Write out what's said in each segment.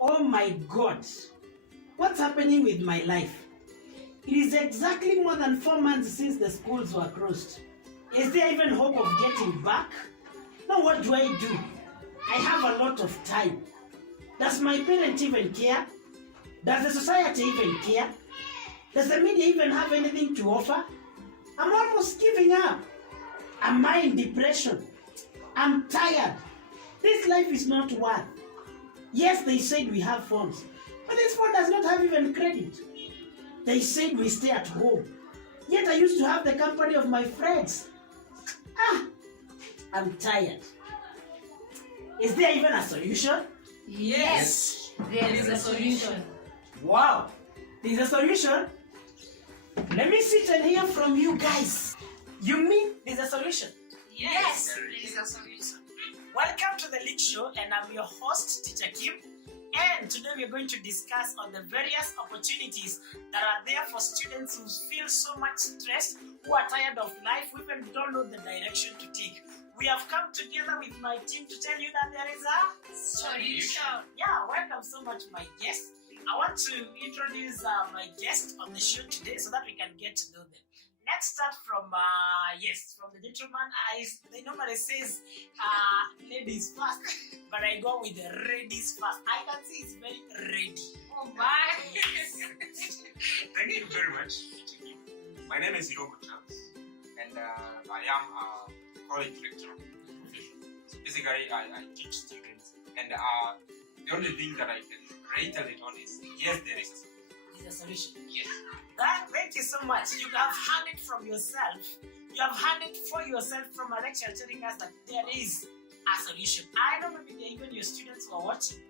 Oh my God, what's happening with my life? It is exactly more than 4 months since the schools were closed. Is there even hope of getting back? Now what do? I have a lot of time. Does my parent even care? Does the society even care? Does the media even have anything to offer? I'm almost giving up. Am I in depression? I'm tired. This life is not worth. Yes, they said we have phones, but this phone does not have even credit. They said we stay at home, yet I used to have the company of my friends. I'm tired. Is there even a solution? Yes, there is a solution. Wow, there's a solution? Let me sit and hear from you guys. You mean there's a solution? Yes, there is a solution. Welcome to the Lead Show, and I'm your host, Teacher Kim. And today we're going to discuss on the various opportunities that are there for students who feel so much stressed, who are tired of life, who even don't know the direction to take. We have come together with my team to tell you that there is a Solution. Yeah, welcome so much, my guest. I want to introduce my guest on the show today so that we can get to know them. Let's start from the gentleman. They normally says ladies first, but I go with the ladies first. I can see it's very ready. Oh my! Thank you very much. My name is Irogo Charles, and I am a college lecturer. So basically, I teach students, and the only thing that I can reiterate on is yes, there is a solution. Is a solution. Yes. Thank you so much. You have heard it from yourself. You have heard it for yourself from a lecturer telling us that there is a solution. I know maybe even your students who are watching,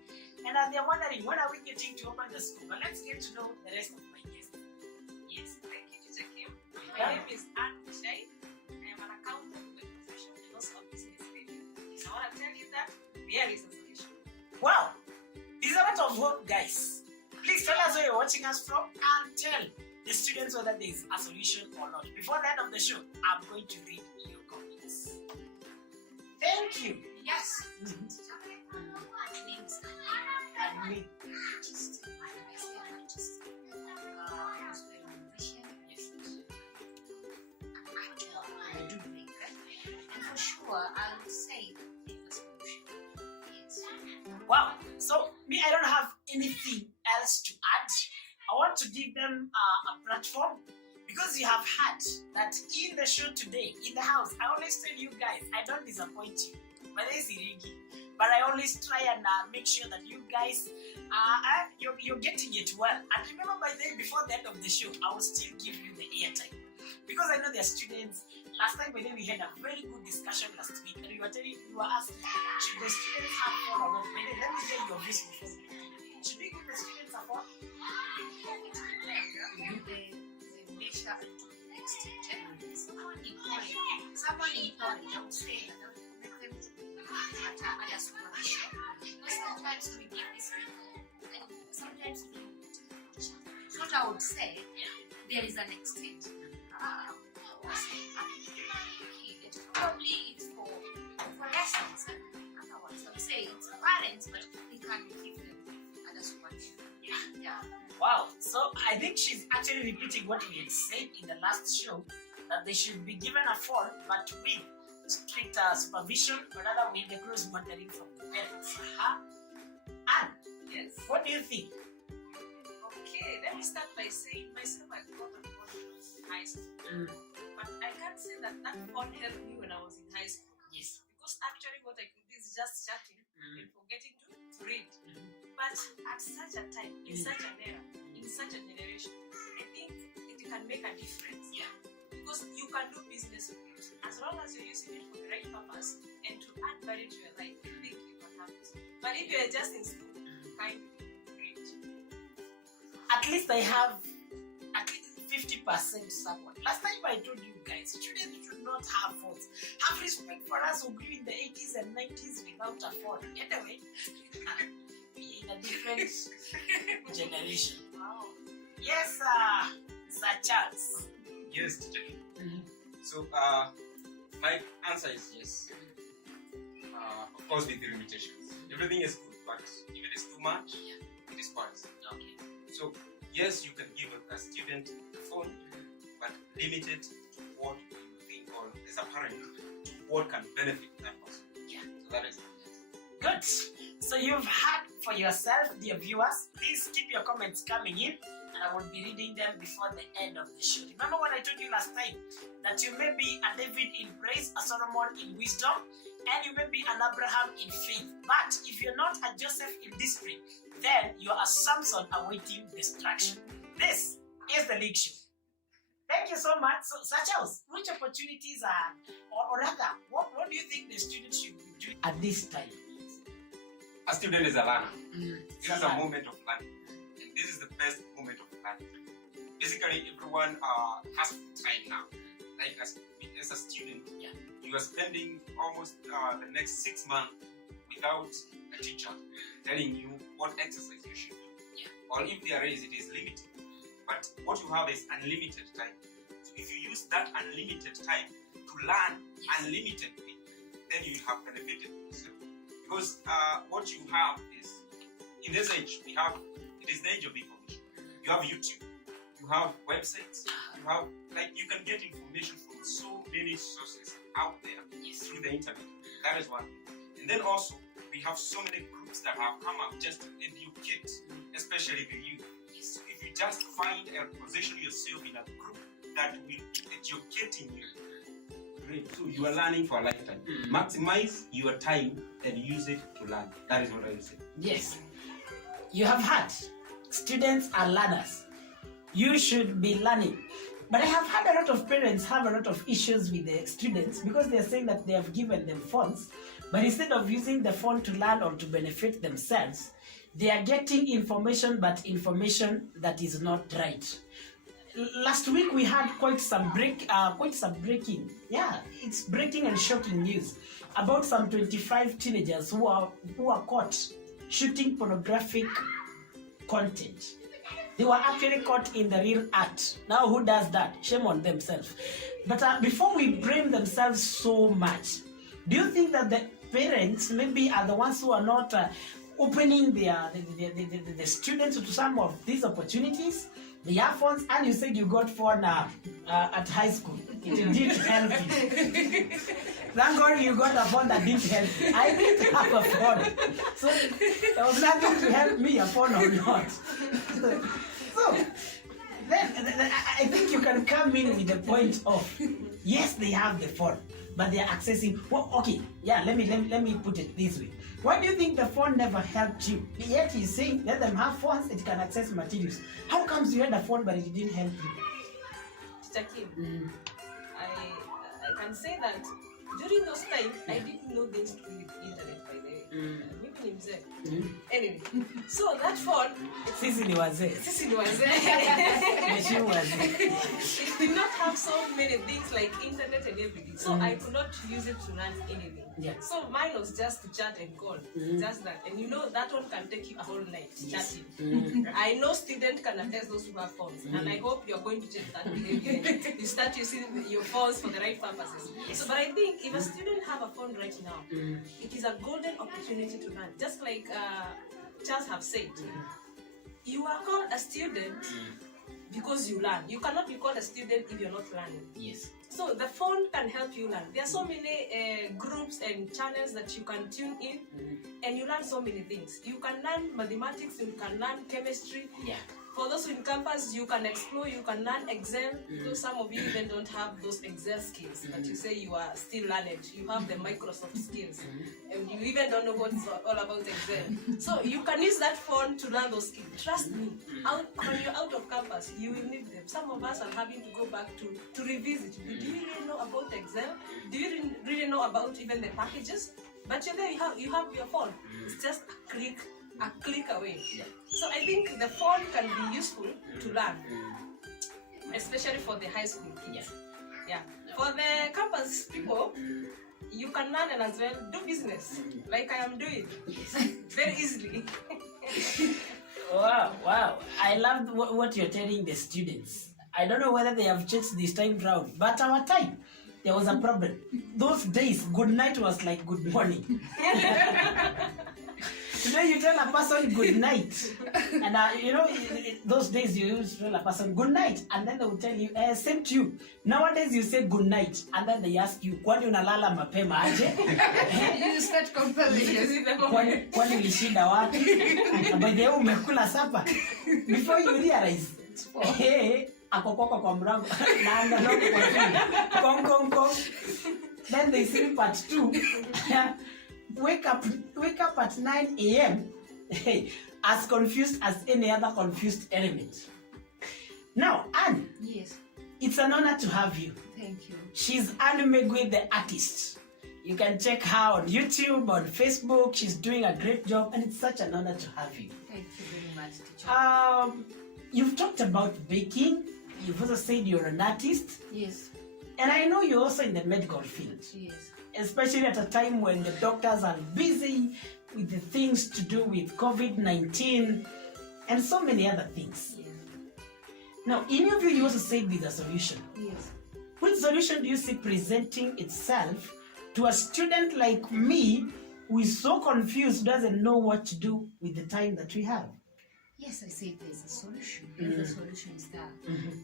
and they're wondering when are we getting to open the school. But let's get to know the rest of my guests. Yes, thank you, Teacher Kim. My name is Anne Shai. I am an accountant by profession and also a business lady. So I want to tell you that there is a solution. Wow, there's a lot of hope, guys. Please tell us where you're watching us from and tell the students whether there is a solution or not. Before the end of the show, I'm going to read your comments. Thank you. Yes. Mhm. My name is And me. artist. I'm artist. I was a musician. Yes. An actor. I do think that. And for sure, I would say that there is a solution. Yes. Wow. So me, I don't have anything else to add. I want to give them a platform because you have heard that in the show today, in the house, I always tell you guys, I don't disappoint you. But this is Irigi. But I always try and make sure that you guys, you're getting it well. And remember, by then, before the end of the show, I will still give you the airtime. Because I know there are students. Last time, by then, we had a very good discussion last week. And we were asking, should the students have phone or not? By then, let me hear your views before. Should we give the students a phone? The measure to the extent. Someone in college, I would say that I would make them to under supervision. Because sometimes we give this people, and sometimes we don't get much. So what I would say, there is an extent. I would say, probably it's for lessons and otherwise. I would say it's parents, but they can give them under supervision. Yeah. Wow, so I think she's actually repeating what we had said in the last show, that they should be given a phone, but with strict supervision, but rather with the close monitoring from the parents. And Yes. what do you think? Okay, let me start by saying myself, I got a phone when I was in high school. But I can't say that phone helped me when I was in high school. Yes. Because actually what I could do is just chatting and forgetting to read. But at such a time, in such an era, in such a generation, I think it can make a difference. Yeah. Because you can do business with it. As long as you're using it for the right purpose and to add value to your life, I think you can have it. But if you're just in school, kind of read. At least I have at least 50% support. Last time I told you guys, students should not have phones. Have respect for us who grew in the 80s and 90s without a phone. Anyway, we're in a different generation. Wow. Yes, Sir Charles. Yes, teacher. So my answer is yes. Of course, with the limitations. Everything is good, but if it is too much, it is policy. Okay. So yes, you can give a student the phone, but limit it to what you think or is apparent to what can benefit that person. Yeah. So that is it. Good. So you've heard for yourself, dear viewers. Please keep your comments coming in, and I will be reading them before the end of the show. Remember what I told you last time, that you may be a David in praise, a Solomon in wisdom, and you may be an Abraham in faith. But if you're not a Joseph in discipline, then you're a Samson awaiting destruction. This is the League Show. Thank you so much. So, such as which opportunities are, or rather, what do you think the students should be doing at this time? A student is a learner. This is a Yeah. moment of learning, and this is the best moment of learning. Basically, everyone has time now. Like as a student, Yeah. you are spending almost the next 6 months without a teacher telling you what exercise you should do. Yeah. Or if there is, it is limited. But what you have is unlimited time. So if you use that unlimited time to learn unlimitedly, then you have benefited yourself. Because what you have is, in this age, it is the age of information. You have YouTube, you have websites, you can get information from so many sources out there through the internet. That is one thing. And then also, we have so many groups that have come up just to educate, especially the youth. So if you just find and position yourself in a group that will be educating you, great. So you are learning for a lifetime. Maximize your time and use it to learn. That is what I would say. Yes. You have heard, students are learners. You should be learning. But I have had a lot of parents have a lot of issues with the students because they're saying that they have given them phones, but instead of using the phone to learn or to benefit themselves, they are getting information, but information that is not right. Last week we had quite some breaking. Yeah, it's breaking and shocking news about some 25 teenagers who are caught shooting pornographic content. They were actually caught in the real act. Now who does that? Shame on themselves. But before we blame themselves so much, do you think that the parents maybe are the ones who are not opening the students to some of these opportunities? The earphones, and you said you got phone at high school. It didn't help you. Thank God you got a phone that didn't help you. I didn't have a phone. So there was nothing to help me, a phone or not. So then I think you can come in with the point of, yes, they have the phone, but they are accessing. Well, okay, yeah. Let me put it this way. Why do you think the phone never helped you? Yet he's saying let them have phones, it can access materials. How comes you had a phone but it didn't help you? Teacher Kim, I can say that during those times I didn't know things to do with internet, by the way. Maybe himself. Anyway, so that phone, Sisi ni wazee. Mheshimu wazee. It did not have so many things like internet and everything. So I could not use it to learn anything. Yeah. So mine was just to chat and call. Just that. And you know that one can take you a whole night chatting. I know students can attest those who have phones. And I hope you're going to check that behavior. You start using your phones for the right purposes. So, but I think if a student have a phone right now, it is a golden opportunity to learn. Just like Charles have said, you are called a student because you learn. You cannot be called a student if you're not learning. Yes. So the phone can help you learn. There are so many groups and channels that you can tune in, and you learn so many things. You can learn mathematics, you can learn chemistry. Yeah. For those in campus, you can explore, you can learn Excel. Though some of you even don't have those Excel skills, but you say you are still learning. You have the Microsoft skills, and you even don't know what's all about Excel. So you can use that phone to learn those skills. Trust me, when you're out of campus, you will need them. Some of us are having to go back to revisit. Do you really know about Excel? Do you really know about even the packages? But you're there, you have your phone. It's just a click away. Yeah. So I think the phone can be useful to learn, especially for the high school kids. Yeah. For the campus people, you can learn and as well do business, like I am doing, very easily. Wow. I love what you're telling the students. I don't know whether they have changed this time round, but our time, there was a problem. Those days, good night was like good morning. Today you tell a person good night. And you know, those days you used to tell a person good night. And then they will tell you, same to you. Nowadays you say good night. And then they ask you, kwani unalala mapema aje? You start conversations. Kwani ulishinda wapi? By the way umekula sapa? Before you realize, akokoko kwa mlango na analogo kwa chini. Kong kong kong. Then they sleep at 2. wake up at 9 a.m. as confused as any other confused element. Now, Anne. Yes. It's an honor to have you. Thank you. She's Anne Migwi, the artist. You can check her on YouTube, on Facebook. She's doing a great job, and it's such an honor to have you. Thank you very much, teacher. You've talked about baking. You've also said you're an artist. Yes. And I know you're also in the medical field. Yes. Especially at a time when the doctors are busy with the things to do with COVID-19 and so many other things. Yes. Now, in your view, you also said there's a solution. Yes. Which solution do you see presenting itself to a student like me who is so confused, doesn't know what to do with the time that we have? Yes, I said there's a solution. The solution is there.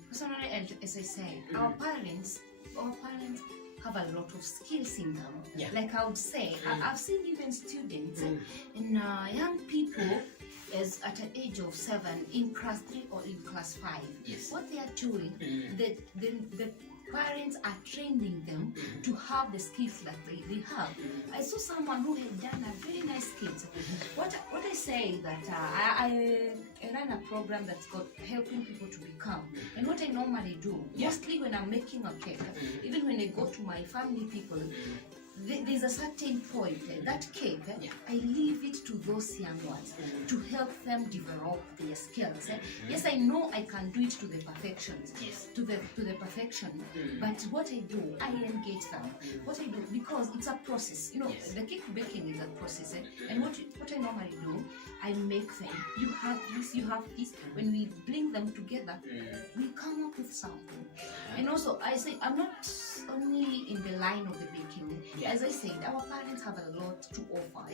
Personally, as I said, our parents have a lot of skills in them. Yeah. Like I would say, I've seen even students and young people as at an age of 7 in class 3 or in class 5. Yes. What they are doing, the parents are training them to have the skills that they have. I saw someone who had done a very nice skit. What I say that I run a program that's got helping people to become. And what I normally do, mostly when I'm making a cake, even when I go to my family people, there's a certain point that cake I leave it to those young ones to help them develop their skills. Yes, I know I can do it to the perfection, to the perfection, but what I do, I engage them. What I do, because it's a process, you know, the cake baking is a process, and what I normally do, I make them, you have this, you have this. When we bring them together, we come up with something. And also, I say, I'm not only in the line of the baking. As I said, our parents have a lot to offer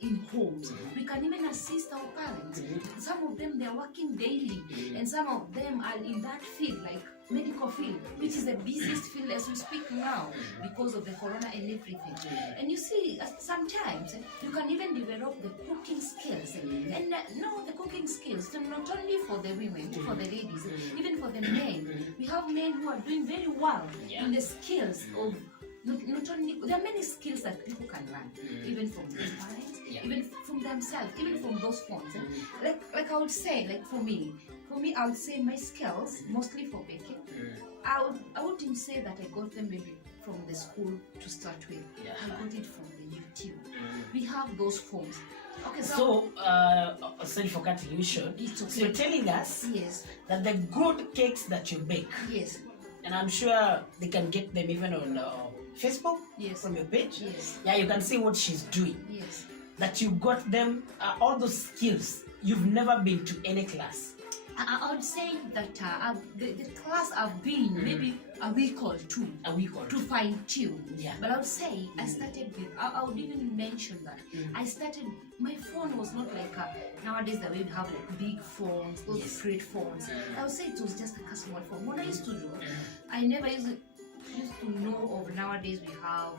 in homes. We can even assist our parents. Some of them, they're working daily, and some of them are in that field, like medical field, which is the busiest field as we speak now because of the corona and everything. And you see, sometimes you can even develop the cooking skills. And no, the cooking skills, so not only for the women, for the ladies, even for the men. We have men who are doing very well in the skills of not only, there are many skills that people can learn, even from their parents, even from themselves, even from those phones. Like I would say, like for me, I would say my skills, mostly for baking, I wouldn't say that I got them maybe from the school to start with. I got it from the YouTube. We have those phones. Okay, so sorry for cutting you short. So you're telling us that the good cakes that you bake, and I'm sure they can get them even on Facebook, from your page. Yeah, you can see what she's doing. That you got them, all those skills. You've never been to any class. I would say that the class I've been maybe a week or two. To fine tune. But I would say I started with, I would even mention that I started, my phone was not like nowadays the way we have like big phones, those great phones. I would say it was just a small phone. What I used to do, I never used to know of nowadays we have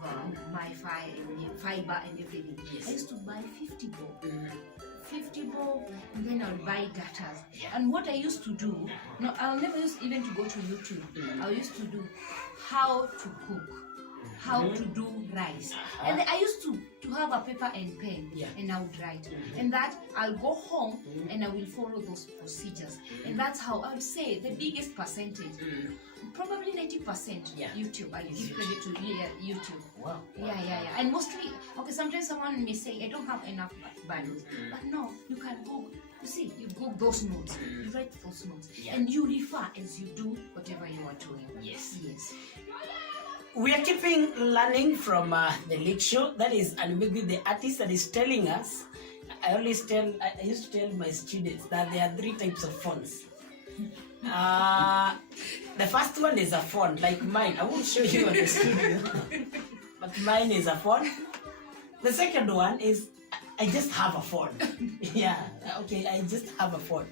Wi-Fi and fiber and everything. I used to buy 50 bob. 50 bob, and then I'll buy data. And what I used to do, no, I'll never use even to go to YouTube. I used to do how to cook, how to do rice. And then I used to have a paper and pen, and I would write. And that I'll go home and I will follow those procedures. And that's how I would say the biggest percentage. Probably 90% YouTube. I give credit to YouTube. Wow. Yeah. And mostly, okay, sometimes someone may say, I don't have enough bandwidth. But no, you can go, you see, you go those notes, you write those notes, and you refer as you do whatever you are doing. Yes. We are keeping learning from the Lake Show. That is Anne Migwi, the artist, that is telling us. I used to tell my students that there are 3 types of phones. The first one is a phone like mine. I won't show you on the studio, but mine is a phone. The second one is I just have a phone. Yeah, okay, I just have a phone.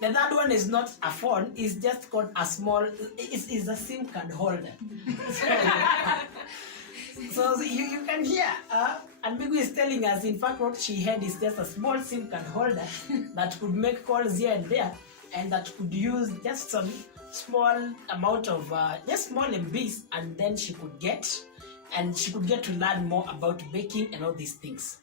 The third one is not a phone, it's just called a small, it's a SIM card holder. So you can hear, and Migwi is telling us, in fact, what she had is just a small SIM card holder that could make calls here and there, and that could use just some small amount of, just small MBs, and then she could get to learn more about baking and all these things.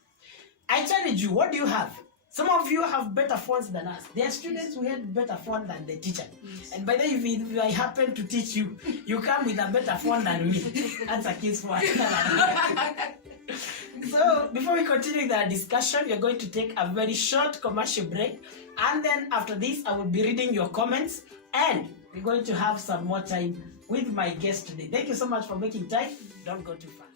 I challenge you, what do you have? Some of you have better phones than us. There are students who had better phone than the teacher. Yes. And by the way, if I happen to teach you, you come with a better phone than me. That's a kid's phone. So before we continue the discussion, we're going to take a very short commercial break. And then after this, I will be reading your comments. And we're going to have some more time with my guest today. Thank you so much for making time. Don't go too far.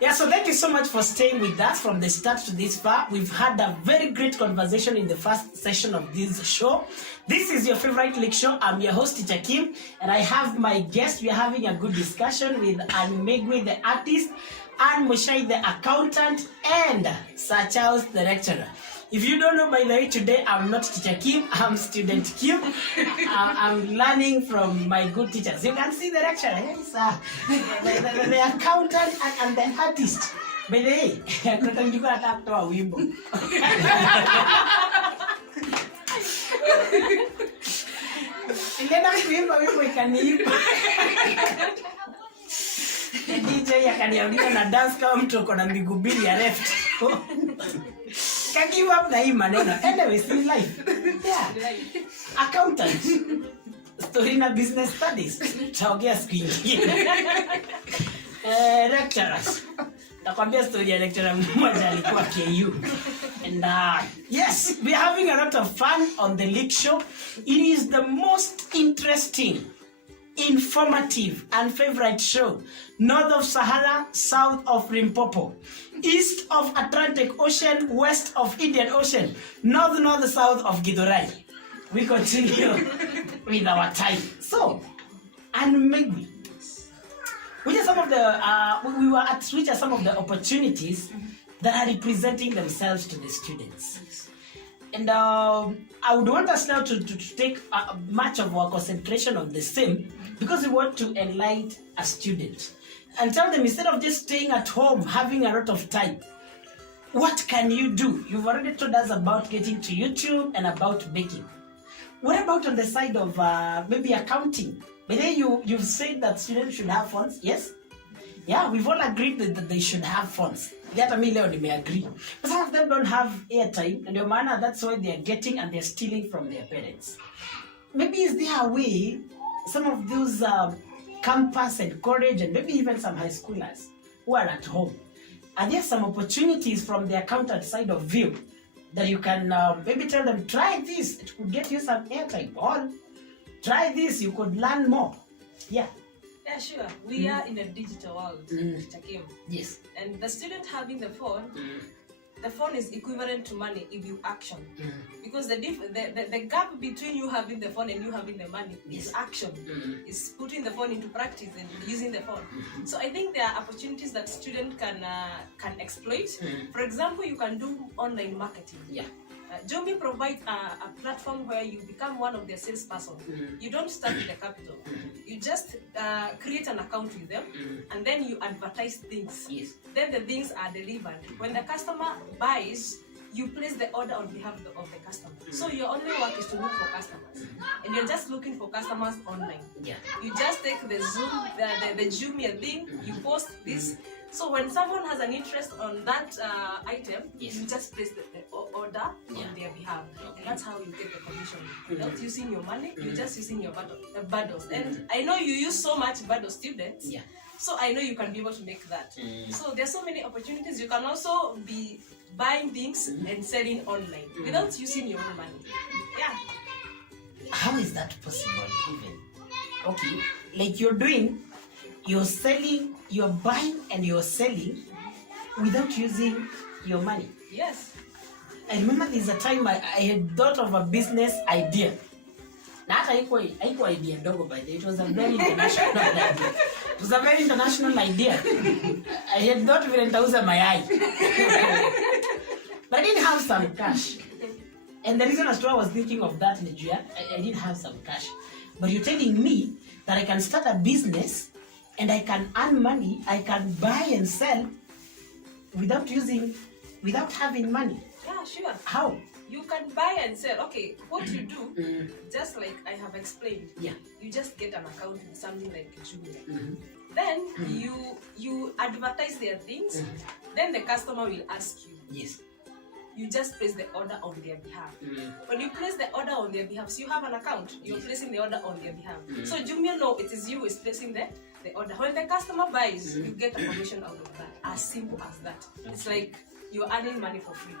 Yeah, so thank you so much for staying with us from the start to this far. We've had a very great conversation in the first session of this show. This is your favorite League Show. I'm your host, Teacher Kim, and I have my guest. We are having a good discussion with Migwi, the artist, and Mushai, the accountant, and Sir Charles, the lecturer. If you don't know, by the way, today I'm not Teacher Kim, I'm Student Kim. I'm learning from my good teachers. You can see the lecturer, yes, the accountant and the artist. By the way, accountant, you got to talk to a wimbo. Nilienda kuimba wimbo ikaniimba. DJ akaniambia na dance kama mtu uko na miguu mbili ya left. Can give up na hii maneno. Anyway, see life. Yeah. Accountant. Story na business studies. Taongea siku nyingine. Lecturers. Nakwambia story ya lecturer mmoja alikuwa KU. And yes, we are having a lot of fun on the League Show. It is the most interesting, informative and favorite show north of Sahara, south of Limpopo, east of Atlantic Ocean, west of Indian Ocean, north, south of Githurai. We continue with our time. So, and Migwi, which are some of the which are some of the opportunities that are representing themselves to the students? And I would want us now to take much of our concentration on the same, because we want to enlighten a student and tell them, instead of just staying at home, having a lot of time, what can you do? You've already told us about getting to YouTube and about baking. What about on the side of maybe accounting? But then you've said that students should have phones, yes? Yeah, we've all agreed that they should have phones. Hata mimi leo nimeagree. But some of them don't have airtime, and that's why they are getting and they're stealing from their parents. Maybe is there a way some of those campus and college and maybe even some high schoolers who are at home, are there some opportunities from the accountant side of view that you can maybe tell them, try this, it could get you some airtime, or try this, you could learn more? Yeah. Yeah, sure. We are in a digital world, Kim. Yes. And the student having the phone is equivalent to money if you action. Because the gap between you having the phone and you having the money is action. Is putting the phone into practice and using the phone. So I think there are opportunities that student can exploit. For example, you can do online marketing. Yeah. Jomi provides a platform where you become one of their salesperson. You don't start with the capital. You just create an account with them, and then you advertise things. Yes. Then the things are delivered. When the customer buys, you place the order on behalf of the customer. So your only work is to look for customers, and you're just looking for customers online. Yeah. You just take the Jumia thing, you post this. So when someone has an interest on that item, yes, you just place the order on their behalf. Okay. And that's how you get the commission. Without using your money, you're just using your bundles. And I know you use so much bundle students. Yeah. So I know you can be able to make that. So there's so many opportunities. You can also be buying things and selling online without using your own money. Yeah. How is that possible even? Okay, like you're selling, you're buying and you're selling without using your money. Yes. I remember there's a time I had thought of a business idea. Na hata haikuwa idea ndogo by the way. It was a very international idea. It was a very international idea. I had thought vile nitauza mayai. But I didn't have some cash. And the reason as to why I was thinking of that, Nigeria, I didn't have some cash. But you're telling me that I can start a business and I can earn money, I can buy and sell without having money. Yeah, sure. How? You can buy and sell. Okay, what you do, just like I have explained, you just get an account with something like Jumia. Then you advertise their things. Then the customer will ask you. Yes. You just place the order on their behalf. When you place the order on their behalf, so you have an account, you're placing the order on their behalf. So Jumia know it is you who is placing the order. When the customer buys, you get a commission out of that. As simple as that. It's like you're earning money for free.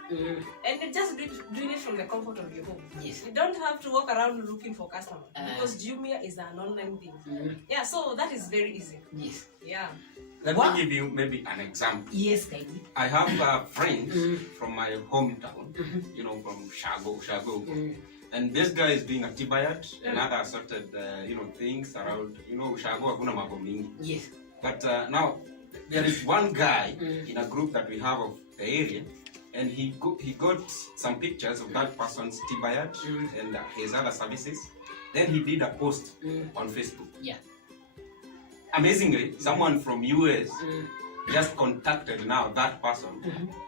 And you just doing it from the comfort of your home. Yes. You don't have to walk around looking for customers because Jumia is an online thing. Yeah, so that is very easy. Yes. Yeah. Let me give you maybe an example. Yes, kindly. I have a friend from my hometown, from Shago. And this guy is doing a tibayat and other assorted, things around, Shago, hakuna mambo mingi. Yes. But now, there is one guy in a group that we have of the area, and he got some pictures of that person's tibayat and his other services. Then he did a post on Facebook. Yeah. Amazingly, someone from US just contacted now that person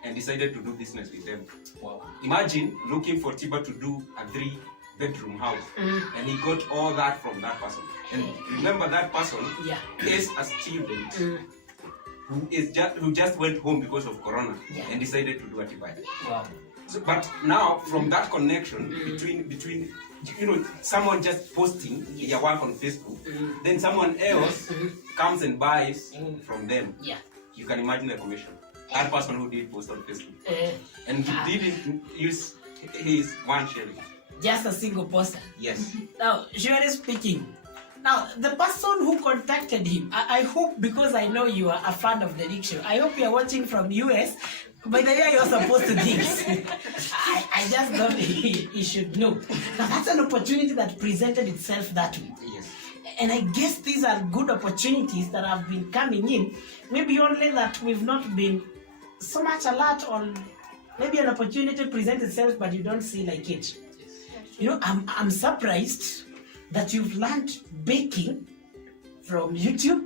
and decided to do business with them. Wow. Imagine looking for Tiba to do a 3-bedroom house, and he got all that from that person. And remember, that person is a student who just went home because of Corona and decided to do a Tiba. Wow. So, but now from that connection between someone just posting their work on Facebook, then someone else comes and buys from them. Yeah. You can imagine the commission. That person who did post on Facebook. And he didn't use his one shilling. Just a single poster. Yes. Now, surely speaking, now the person who contacted him, I hope, because I know you are a fan of the Nick Show, I hope you are watching from US. By the way, you're supposed to think. I just thought he should know. Now, that's an opportunity that presented itself that way. Yes. And I guess these are good opportunities that have been coming in. Maybe only that we've not been so much alert on. Maybe an opportunity presents itself, but you don't see like it. I'm surprised that you've learned baking from YouTube,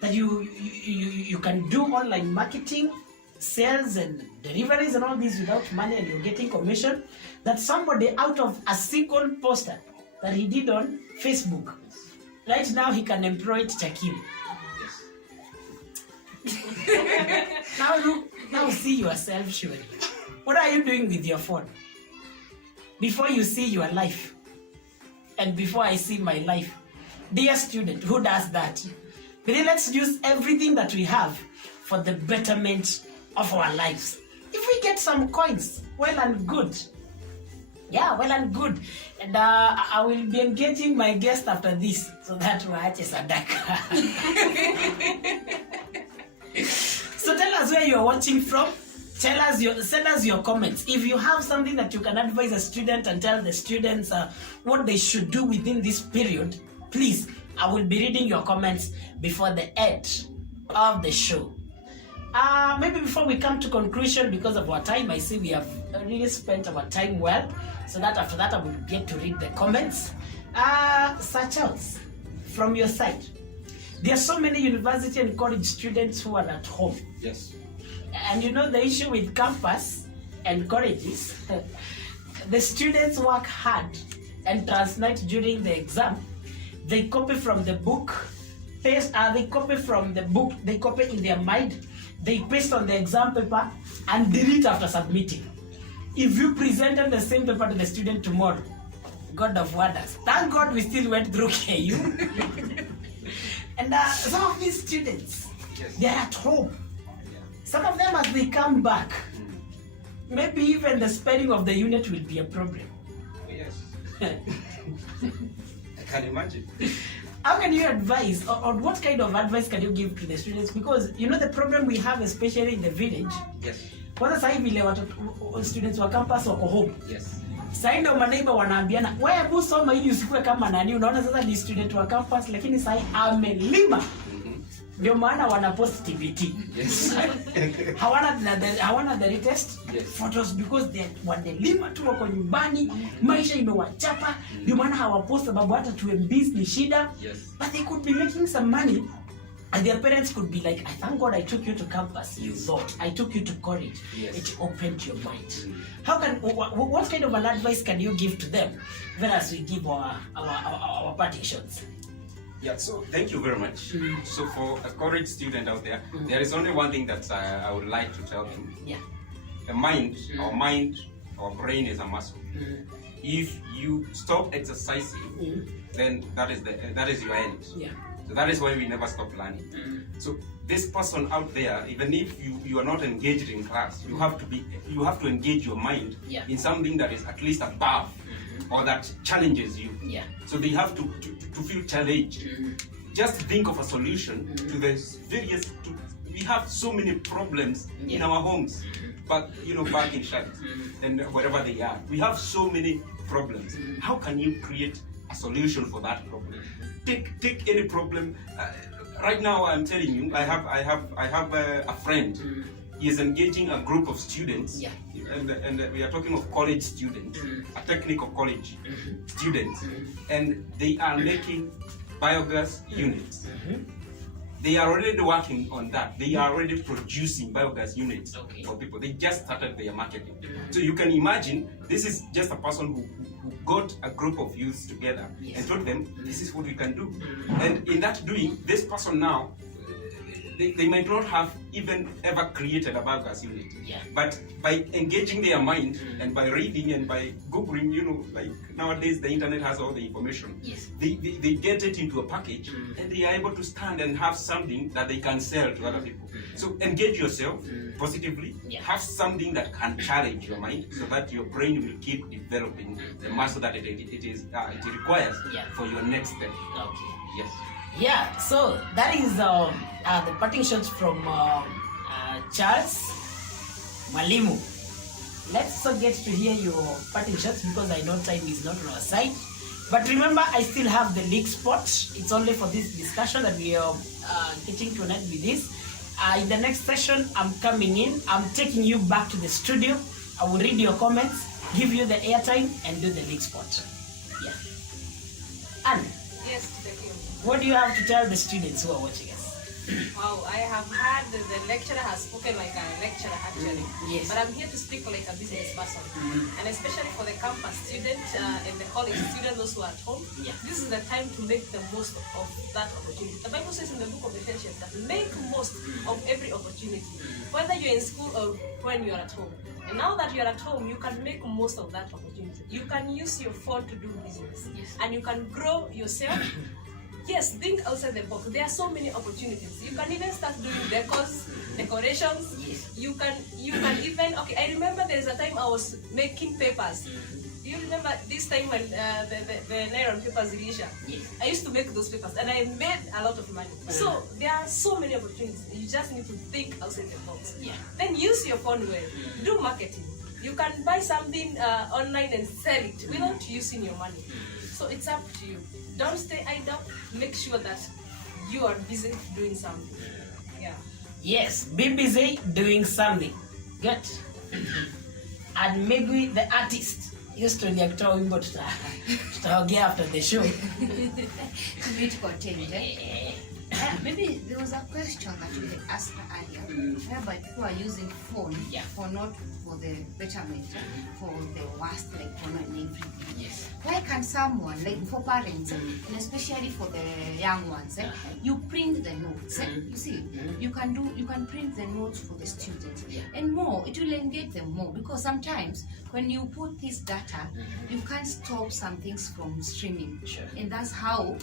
that you can do online marketing, sales and deliveries and all these without money, and you're getting commission. That somebody, out of a single poster that he did on Facebook, right now he can employ Chakim. Now see yourself, surely. What are you doing with your phone? Before you see your life, and before I see my life. Dear student, who does that? Really, let's use everything that we have for the betterment of our lives. If we get some coins, well and good. Yeah, well and good. And I will be engaging my guest after this, so that waache sadaka. So tell us where you are watching from. Send us your comments. If you have something that you can advise a student and tell the students what they should do within this period, please, I will be reading your comments before the end of the show. Maybe before we come to conclusion, because of our time, I see we have really spent our time well, so that after that I will get to read the comments. Sir Charles, from your side, there are so many university and college students who are at home. Yes. And the issue with campus and colleges, the students work hard and transnight during the exam. They copy from the book, they copy from the book, they copy in their mind, they paste on the exam paper and delete after submitting. If you presented the same paper to the student tomorrow, God of wonders, thank God we still went through KU. And some of these students, they're at home. Some of them, as they come back, maybe even the spelling of the unit will be a problem. Yes. I can imagine. how can you advise, or what kind of advice can you give to the students? Because you know the problem we have, especially in the village. Yes. Kwanza sasa hivi vile students wa campus wako home. Yes. Sasa ndio maneighbor wanaambiana, wewe hebu soma ili usikue kama nani. Unaona sasa ni student wa campus lakini sasa amelima. Ndio maana wana positivity. Yes. hawana the latest photos because they wanelima tu wako nyumbani, maisha imewachapa. Ndio maana hawapost sababu hata 2 MBs ni shida. Yes. But they could be making some money. And their parents could be like, I thank God I took you to campus. You thought. I took you to college. Yes. It opened your mind. How can, what kind of an advice can you give to them even as we give our parting shots? Yeah, so thank you very much. So for a college student out there, there is only one thing that I would like to tell them. Yeah. The mind, our brain is a muscle. If you stop exercising, then that is your end. Yeah. So that is why we never stop learning. So this person out there, even if you are not engaged in class, you have to engage your mind in something that is at least above or that challenges you. Yeah. So they have to feel challenged. Just think of a solution to this various. We have so many problems in our homes, but back in shut and wherever they are, we have so many problems. How can you create a solution for that problem? Take any problem. Right now, I'm telling you, I have a friend. He is engaging a group of students, and we are talking of college students, a technical college students, and they are making biogas units. They are already working on that. They are already producing biogas units for people. They just started their marketing. So you can imagine, this is just a person who got a group of youths together and told them, this is what we can do. And in that doing, this person now, they might not have even ever created a biogas unit. But by engaging their mind and by reading and by Googling, like nowadays the internet has all the information. They get it into a package and they are able to stand and have something that they can sell to other people. So engage yourself positively. Have something that can challenge your mind so that your brain will keep developing the muscle that it requires for your next step. Yes. Yeah, so that is the parting shots from Charles Mwalimu. Let's also get to hear your parting shots because I know time is not on our side. But remember, I still have the league spot. It's only for this discussion that we are getting to an end with this. In the next session, I'm coming in. I'm taking you back to the studio. I will read your comments, give you the airtime, and do the league spot. Yeah. Anne. Yes, thank you. What do you have to tell the students who are watching us? Wow, I have heard the lecturer has spoken like a lecturer actually. Yes. But I'm here to speak like a business person. And especially for the campus student and the college student, those who are at home, this is the time to make the most of that opportunity. The Bible says in the book of Ephesians that make most of every opportunity, whether you're in school or when you're at home. And now that you're at home, you can make most of that opportunity. You can use your phone to do business. And you can grow yourself. Yes, think outside the box. There are so many opportunities. You can even start doing decorations. You can even, I remember there's a time I was making papers. Do you remember this time when the nylon papers Risha? I used to make those papers and I made a lot of money. So there are so many opportunities. You just need to think outside the box. Then use your phone well. Do marketing. You can buy something online and sell it without using your money. So it's up to you. Don't stay idle. Make sure that you are busy doing something. Yes, be busy doing something. Good. And Migwi, the artist, used to kutoa wimbo tutaongea after the show. To be contained. Maybe there was a question that we had asked earlier, whereby people are using phone for not for the betterment, for the worst, like for not everything. Why can someone, like for parents, and especially for the young ones, you print the notes? You see, you can print the notes for the students, and more, it will engage them more because sometimes when you put this data, you can't stop some things from streaming, and that's how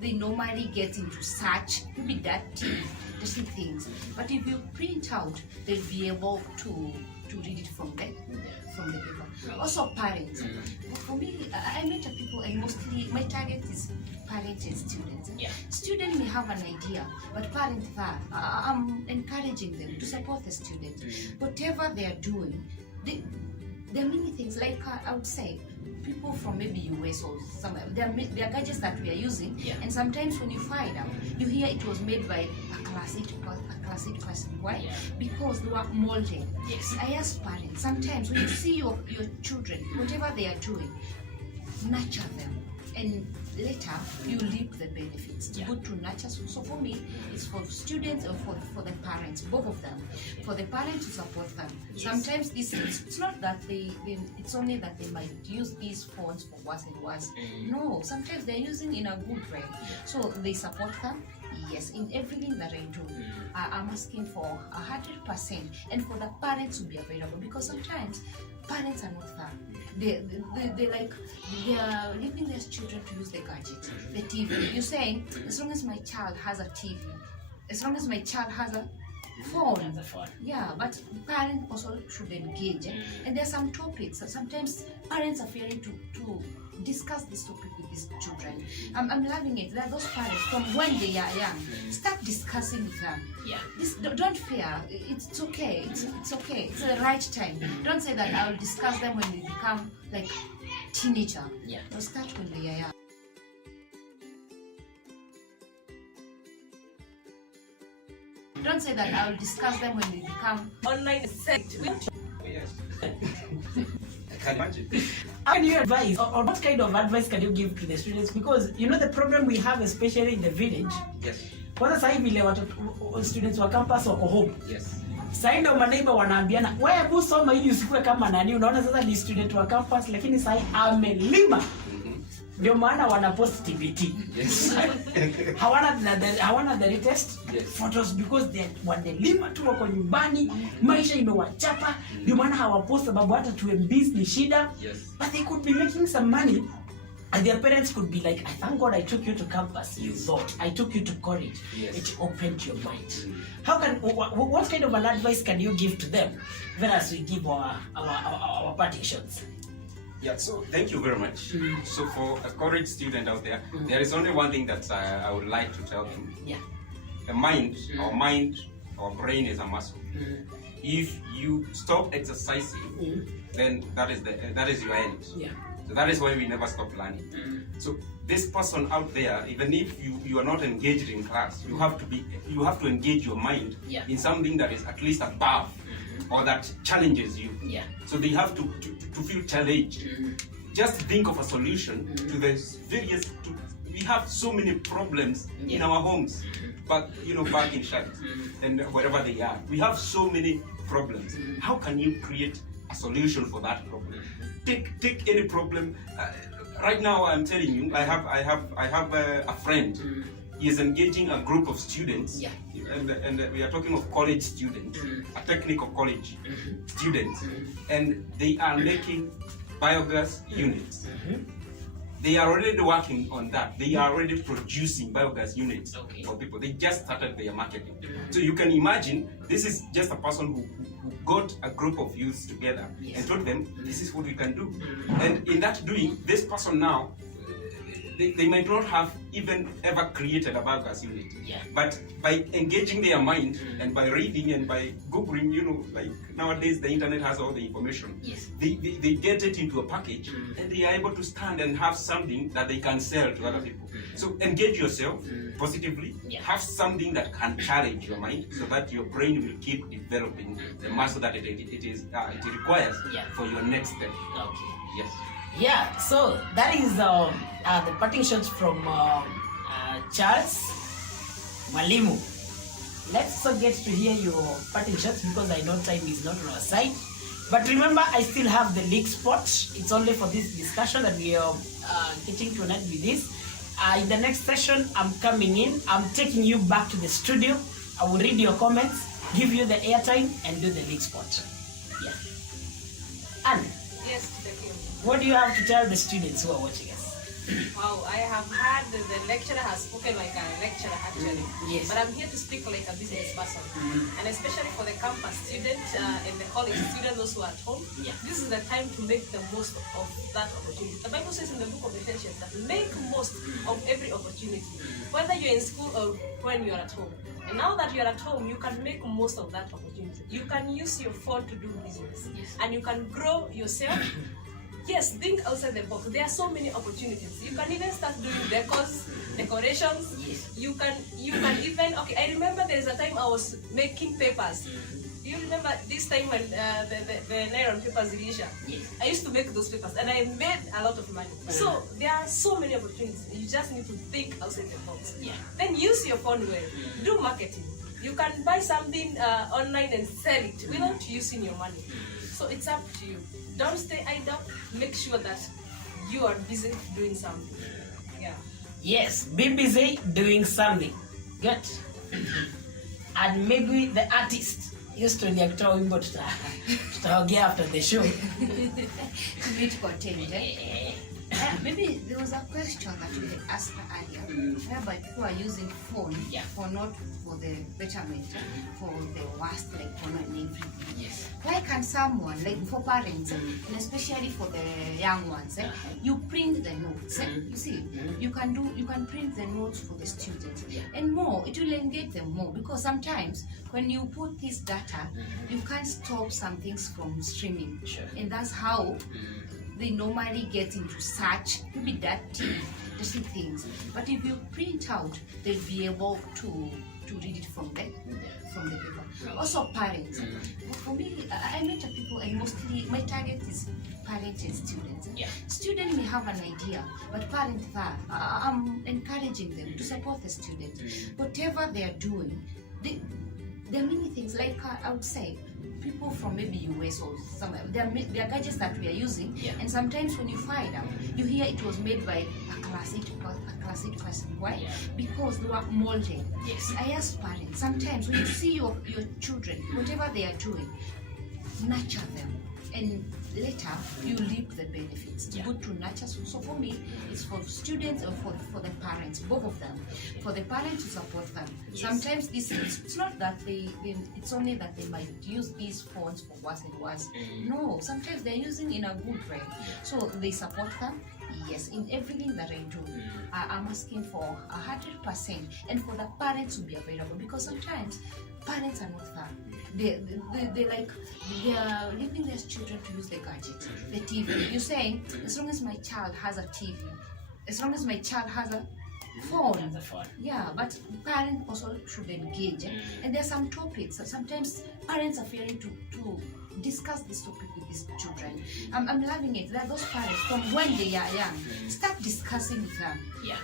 they normally get into search, maybe dirty things. But if you print out, they'll be able to read it from the paper. Also parents. For me, I mentor people and mostly my target is parents and students. Yeah. Student may have an idea, but parents I'm encouraging them to support the student. Whatever they are doing, there are many things, like I would say, people from maybe US or somewhere, there are gadgets that we are using, and sometimes when you find out, you hear it was made by a class 8 person. Why? Yeah. Because they were molded. Yes. I ask parents, sometimes when you see your children, whatever they are doing, nurture them, and later you reap the benefits. It's good to nurture. So for me, it's for students or for the parents, both of them. For the parents to support them. Yes. Sometimes it's not that it's only that they might use these phones for worse and worse. No, sometimes they're using in a good way. So they support them. Yes, in everything that I do, I'm asking for 100%, and for the parents to be available, because sometimes parents are not there. They are leaving their children to use the gadget, the TV. You're saying, as long as my child has a TV, as long as my child has a phone. Yeah, but parents also should engage. And there are some topics that sometimes parents are failing to discuss this topic with these children. I'm loving it. There are those parents from when they are young, start discussing with them. Yeah. Don't fear. It's okay. It's okay. It's the right time. Don't say that I'll discuss them when they become like teenager. Yeah. No, start when they are young. Don't say that I'll discuss them when they become Online sect. I can imagine. How can you advise, or what kind of advice can you give to the students? Because you know the problem we have, especially in the village. Yes. Kwanza sasa hivi vile watoto students wa campus wako home. Yes. Sasa ndio maneighbor wanaambiana, wewe hebu soma ili usikue kama nani. Unaona sasa ni student wa campus lakini sasa amelima. Ndio maana wana post TBT. Yes. hawana the latest photos because they wanelima tu wako nyumbani, maisha imewachapa. Ndio maana hawapost sababu hata 2 MB ni shida. Yes. But they could be making some money. And their parents could be like, I thank God I took you to campus. You thought. I took you to college. Yes. It opened your mind. How can, what kind of an advice can you give to them, even as we give our parting shots? Yeah, so thank you very much. So for a college student out there, there is only one thing that I would like to tell them. Yeah. The mind, our brain is a muscle. If you stop exercising, then that is your end. Yeah. So that is why we never stop learning. So this person out there, even if you are not engaged in class, you have to engage your mind in something that is at least above or that challenges you. Yeah. So they have to feel challenged. Just think of a solution to this various. We have so many problems in our homes, but back in Shad and wherever they are, we have so many problems. How can you create a solution for that problem? Take any problem. Right now, I'm telling you, I have a friend. He is engaging a group of students, and we are talking of college students, a technical college students, and they are making biogas units. They are already working on that. They are already producing biogas units for people. They just started their marketing. So you can imagine, this is just a person who got a group of youths together and told them, this is what we can do. And in that doing, this person now, they might not have even ever created a biogas unit. But by engaging their mind and by reading and by Googling, like nowadays the internet has all the information. They get it into a package and they are able to stand and have something that they can sell to other people. So engage yourself positively, have something that can challenge your mind so that your brain will keep developing the muscle that it requires for your next step. Yes. Yeah, so that is the parting shots from Charles Mwalimu. Let's also get to hear your parting shots because I know time is not on our side. But remember, I still have the leak spot. It's only for this discussion that we are getting to an end with this. In the next session, I'm coming in. I'm taking you back to the studio. I will read your comments, give you the airtime, and do the leak spot. Yeah. Anne. Yes, to the game. What do you have to tell the students who are watching us? Wow, I have heard that the lecturer has spoken like a lecturer actually. Yes. But I'm here to speak like a business person. And especially for the campus student and the college student, those who are at home, Yeah. this is the time to make the most of that opportunity. The Bible says in the book of Ephesians that make most of every opportunity, whether you're in school or when you're at home. And now that you're at home, you can make most of that opportunity. You can use your phone to do business. Yes. And you can grow yourself. Yes, think outside the box. There are so many opportunities. You can even start doing decorations. Yes. You can even, okay, I remember there's a time I was making papers. Do you remember this time when the nylon papers Elisha? Yes. I used to make those papers and I made a lot of money. So there are so many opportunities. You just need to think outside the box. Yeah. Then use your phone well. Do marketing. You can buy something online and sell it without using your money. So it's up to you. Don't stay idle. Make sure that you are busy doing something. Yeah. Yes, be busy doing something. Good. And Migwi, the artist, used to kutoa wimbo tutaongea after the show. To meet content. Maybe there was a question that we had asked earlier, whereby people are using phone Yeah. for not for the betterment, for the worst, like for not everything. Yes. Why can someone, like for parents, and especially for the young ones, you print the notes. You see, you can print the notes for the students, Yeah. and more. It will engage them more because sometimes when you put this data, you can't stop some things from streaming, Sure. and that's how they normally get into search, maybe dirty things. But if you print out, they'll be able to read it from the paper. Also parents. For me, I mentor people and mostly my target is parents and students. Yeah. Students may have an idea, but parents are. I'm encouraging them to support the students. Whatever they are doing, there are many things, like I would say, people from maybe US or somewhere, there are gadgets that we are using, Yeah. and sometimes when you find out, you hear it was made by a class 8 person. Why? Yeah. Because they were molded. Yes. I ask parents, sometimes when you see your children, whatever they are doing, nurture them, and later you reap the benefits. It's Yeah. good to nurture. So for me, it's for students and for the parents, both of them. For the parents to support them. Yes. Sometimes it's not that it's only that they might use these phones for worse and worse. No, sometimes they're using in a good way. So they support them. Yes, in everything that I do, I'm asking for 100%, and for the parents to be available, because sometimes parents are not there. They are leaving their children to use the gadget, the TV. You're saying, as long as my child has a TV, as long as my child has a phone. The phone. Yeah, but parents also should engage. And there are some topics that sometimes parents are failing to discuss this topic with these children. I'm loving it. There are those parents from when they are young, start discussing with them. Yeah.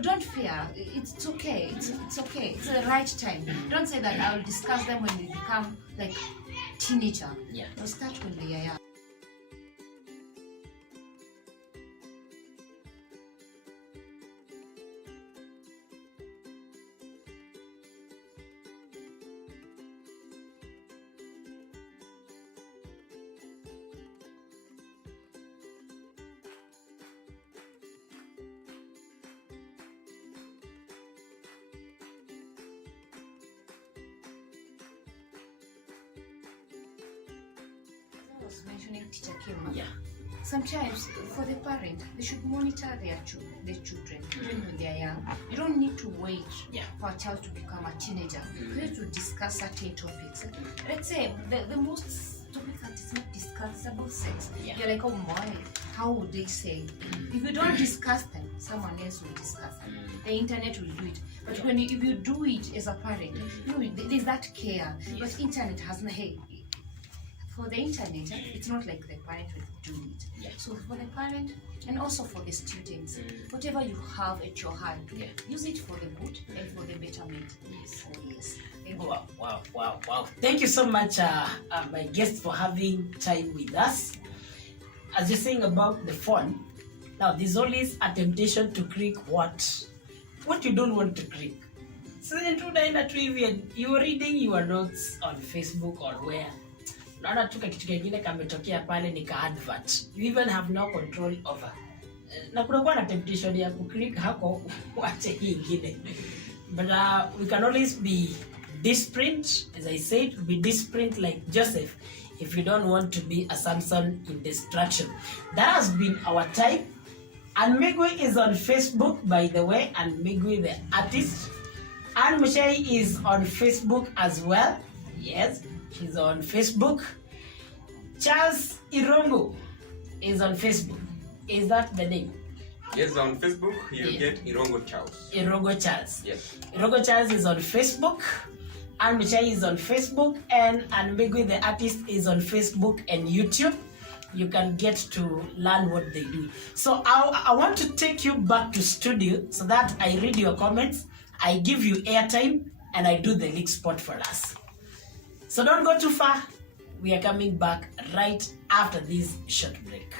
Don't fear. It's okay. It's okay. It's the right time. Don't say that I'll discuss them when they become like teenager. Yeah. No, start when they are young. I was mentioning Teacher Kim. Yeah. Sometimes for the parent, they should monitor their children even when they are young. You don't need to wait Yeah. for a child to become a teenager. You have to discuss certain topics. Let's say the most topic that is not discussed is about sex. Yeah. You're like, oh my, how would they say? If you don't discuss them, someone else will discuss them. The internet will do it. But when if you do it as a parent, there's that care. But internet has no. Hey, for the internet, it's not like the parent will do it. Yeah. So for the parent and also for the students, whatever you have at your hand, use it for the good and for the betterment. Yes. Oh, yes. Wow. Thank you so much, my guest, for having time with us. As you're saying about the phone, now there's always a temptation to click what you don't want to click. So then you're reading your notes on Facebook or where. Naona tu kitu kingine kametokea pale ni ka advert. You even have no control over. na kunakuwa na temptation ya kuklik hako wache hii ingine, but we can always be disciplined, as I said, be disciplined like Joseph if you don't want to be a Samson in destruction. That has been our time. And Migwi is on Facebook, by the way, and Migwi the artist. And Mushai is on Facebook as well. Yes, she's on Facebook. Charles Irongo is on Facebook. Is that the name? Yes, on Facebook you get Irongo Charles. Irongo Charles. Yes. Irongo Charles is on Facebook. And Mushai is on Facebook. And Migwi the artist is on Facebook and YouTube. You can get to learn what they do. So I want to take you back to studio so that I read your comments, I give you airtime, and I do the leak spot for us. So don't go too far. We are coming back right after this short break.